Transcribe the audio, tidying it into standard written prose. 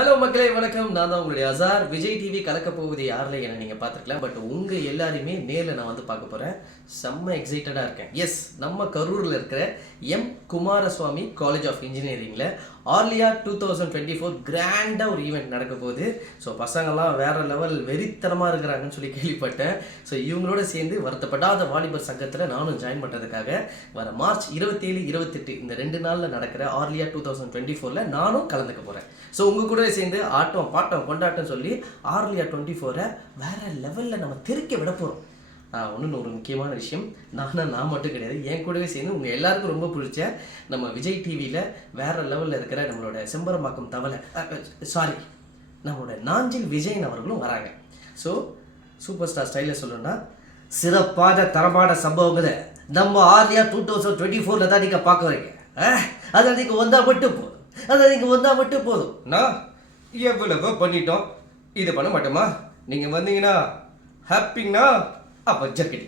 Hello மக்களே வணக்கம். நான் தான் உங்களுடைய அசார். விஜய் டிவி கலக்க போவது யாரில் என நீங்கள் பார்த்துருக்கலாம். பட் உங்கள் எல்லாரையுமே நேரில் நான் வந்து பார்க்க போகிறேன். செம்ம எக்ஸைட்டடாக இருக்கேன். எஸ், நம்ம கரூரில் இருக்கிற எம் குமாரசுவாமி காலேஜ் ஆஃப் இன்ஜினியரிங்கில் ஆர்லியா 2024 கிராண்டாக ஒரு ஈவெண்ட் நடக்க போகுது. ஸோ பசங்கள்லாம் வேறு லெவல் வெறித்தனமாக இருக்கிறாங்கன்னு சொல்லி கேள்விப்பட்டேன். ஸோ இவங்களோட சேர்ந்து வருத்தப்படாத வாலிபர் சங்கத்தில் நானும் ஜாயின் பண்ணுறதுக்காக வர மார்ச் 27, 28 இந்த 2 நாளில் நடக்கிற ஆர்லியா 2024 நானும் கலந்துக்க போகிறேன். ஸோ உங்கள் கூட சேர்ந்து ஆட்டம் பாட்டம் கொண்டாட்டம் சொல்லி ஆர்லியா 24 வேற லெவலில் நம்ம தெரிக்க விட போகிறோம். ஒன்று ஒரு முக்கியமான விஷயம், நான் மட்டும் கிடையாது, என் கூடவே சேர்ந்து உங்கள் எல்லாருக்கும் ரொம்ப பிடிச்ச நம்ம விஜய் டிவியில் வேறு லெவலில் இருக்கிற நம்மளோட செம்பரம்பாக்கம் தவளை நம்மளோட நாஞ்சில் விஜயன் அவர்களும் வராங்க. ஸோ சூப்பர் ஸ்டார் ஸ்டைலில் சொல்லணும்னா சிறப்பான தரமான சம்பவங்களை நம்ம ஆர்லியா 2024 தான் நீங்கள் பார்க்க வரீங்க. அதை நீங்கள் வந்தால் மட்டும் போதும். நான் எவ்வளவோ பண்ணிட்டோம், இது பண்ண மாட்டோமா? நீங்கள் வந்தீங்கன்னா ஹாப்பிங்கண்ணா. அப்போ சரி